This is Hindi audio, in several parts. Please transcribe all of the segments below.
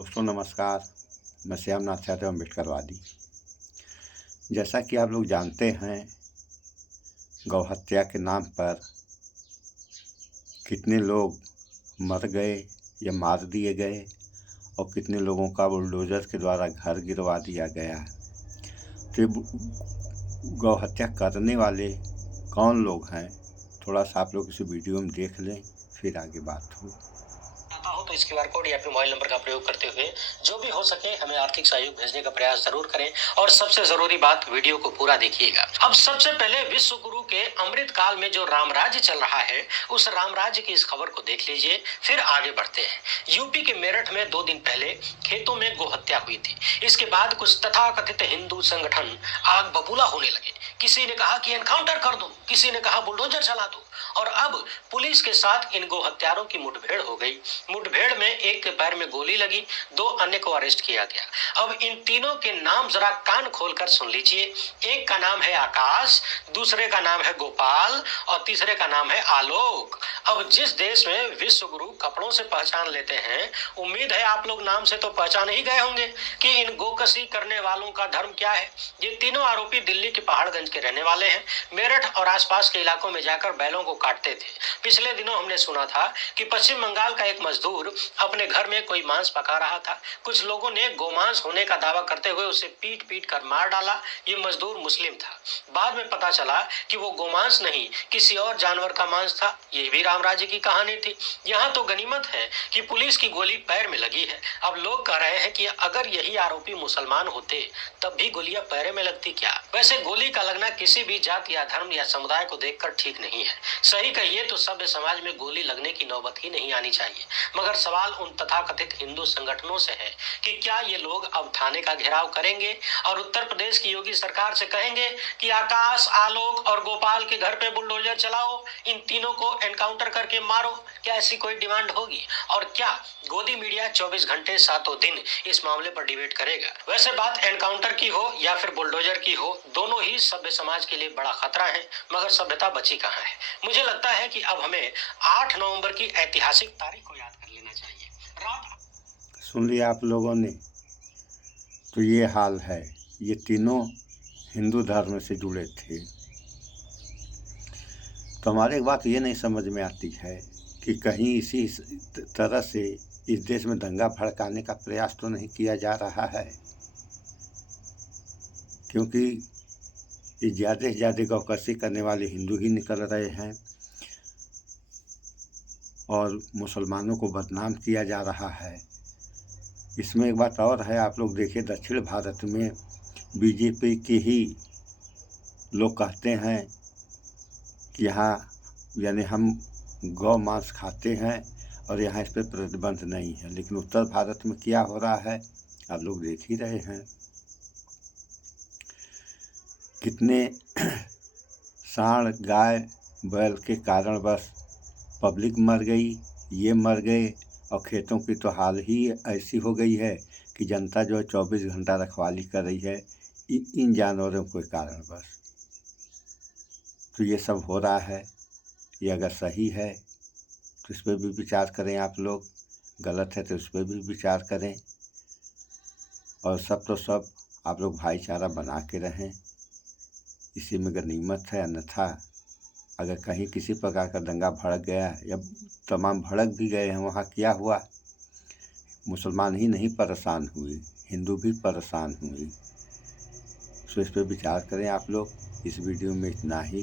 दोस्तों नमस्कार। मैं श्यामनाथ यादव अम्बेडकरवादी। जैसा कि आप लोग जानते हैं, गौ हत्या के नाम पर कितने लोग मर गए या मार दिए गए और कितने लोगों का बुलडोज़र के द्वारा घर गिरवा दिया गया। तो गौ हत्या करने वाले कौन लोग हैं, थोड़ा सा आप लोग इस वीडियो में देख लें, फिर आगे बात हो। हो तो इस क्यूआर कोड या फिर मोबाइल नंबर का प्रयोग करते हुए जो भी हो सके हमें आर्थिक सहयोग भेजने का प्रयास जरूर करें और सबसे जरूरी बात, वीडियो को पूरा देखिएगा। अब सबसे पहले विश्व गुरु के अमृत काल में जो रामराज्य चल रहा है, उस रामराज्य की इस खबर को देख लीजिए, फिर आगे बढ़ते हैं। यूपी के मेरठ में 2 दिन पहले खेतों में गोहत्या हुई थी। इसके बाद कुछ तथाकथित हिंदू संगठन आग बबूला होने लगे। किसी ने कहा कि एनकाउंटर कर दो, किसी ने कहा बुलडोजर चला दो, और अब पुलिस के साथ इन गो हत्यारों की मुठभेड़ हो गई। मुठभेड़ में एक के पैर में गोली लगी, 2 अन्य को अरेस्ट किया गया। अब इन तीनों के नाम जरा कान खोलकर सुन लीजिए। एक का नाम है आकाश, दूसरे का नाम है गोपाल और तीसरे का नाम है आलोक। अब जिस देश में विश्व गुरु कपड़ों से पहचान लेते हैं, उम्मीद है आप लोग नाम से तो पहचान ही गए होंगे कि इन गोकशी करने वालों का धर्म क्या है। ये तीनों आरोपी दिल्ली के पहाड़गंज के रहने वाले हैं। मेरठ और आसपास के इलाकों में जाकर बैलों को काटते थे। पिछले दिनों हमने सुना था कि पश्चिम बंगाल का एक मजदूर अपने घर में कोई मांस पका रहा था। कुछ लोगों ने गोमांस होने का दावा करते हुए उसे पीट पीट कर मार डाला। ये मजदूर मुस्लिम था। बाद में पता चला कि वो गोमांस नहीं, किसी और जानवर का मांस था। ये भी रामराज्य की कहानी थी। यहाँ तो गनीमत है कि पुलिस की गोली पैर में लगी है। अब लोग कह रहे हैं कि अगर यही आरोपी मुसलमान होते तब भी गोलियां पैर में लगती क्या। वैसे गोली का लगना किसी भी जात या धर्म या समुदाय को देखकर ठीक नहीं है। सही कहिए तो सभ्य समाज में गोली लगने की नौबत ही नहीं आनी चाहिए। मगर सवाल उन तथाकथित हिंदू संगठनों से है कि क्या ये लोग अब थाने का घेराव करेंगे और उत्तर प्रदेश की योगी सरकार से कहेंगे कि आकाश, आलोक और गोपाल के घर पे बुलडोजर चलाओ, इन तीनों को एनकाउंटर करके मारो। क्या ऐसी कोई डिमांड होगी? और क्या गोदी मीडिया 24 घंटे 7 दिन इस मामले पर डिबेट करेगा? वैसे बात एनकाउंटर की हो या फिर बुलडोजर की हो, दोनों ही सभ्य समाज के लिए बड़ा खतरा है। मगर सभ्यता बची कहाँ है? मुझे लगता है कि अब हमें 8 नवंबर की ऐतिहासिक तारीख को याद कर लेना चाहिए। सुन लिया आप लोगों ने, तो ये हाल है। ये तीनों हिंदू धर्म से जुड़े थे। तो हमारे एक बात ये नहीं समझ में आती है कि कहीं इसी तरह से इस देश में दंगा भड़काने का प्रयास तो नहीं किया जा रहा है, क्योंकि ये ज़्यादा से ज़्यादा गौकशी करने वाले हिंदू ही निकल रहे हैं और मुसलमानों को बदनाम किया जा रहा है। इसमें एक बात और है, आप लोग देखिए, दक्षिण भारत में बीजेपी के ही लोग कहते हैं कि यहाँ यानी हम गौ मांस खाते हैं और यहाँ इस पर प्रतिबंध नहीं है। लेकिन उत्तर भारत में क्या हो रहा है आप लोग देख ही रहे हैं। कितने सांड, गाय, बैल के कारण बस पब्लिक मर गई, ये मर गए। और खेतों की तो हाल ही ऐसी हो गई है कि जनता जो है 24 घंटा रखवाली कर रही है इन जानवरों के कारण बस। तो ये सब हो रहा है, ये अगर सही है तो इस पर भी विचार करें आप लोग, गलत है तो इस पर भी विचार करें। और सब तो सब आप लोग भाईचारा बना के रहें, इसी में गनीमत है। अन्यथा अगर कहीं किसी प्रकार का दंगा भड़क गया या तमाम भड़क भी गए हैं, वहाँ क्या हुआ, मुसलमान ही नहीं परेशान हुए, हिंदू भी परेशान हुए। सो इस पर विचार करें आप लोग। इस वीडियो में इतना ही।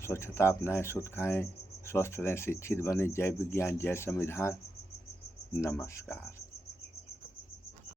स्वच्छता अपनाएं, शुद्ध खाएं, स्वस्थ रहें, शिक्षित बने। जय विज्ञान, जय संविधान। नमस्कार।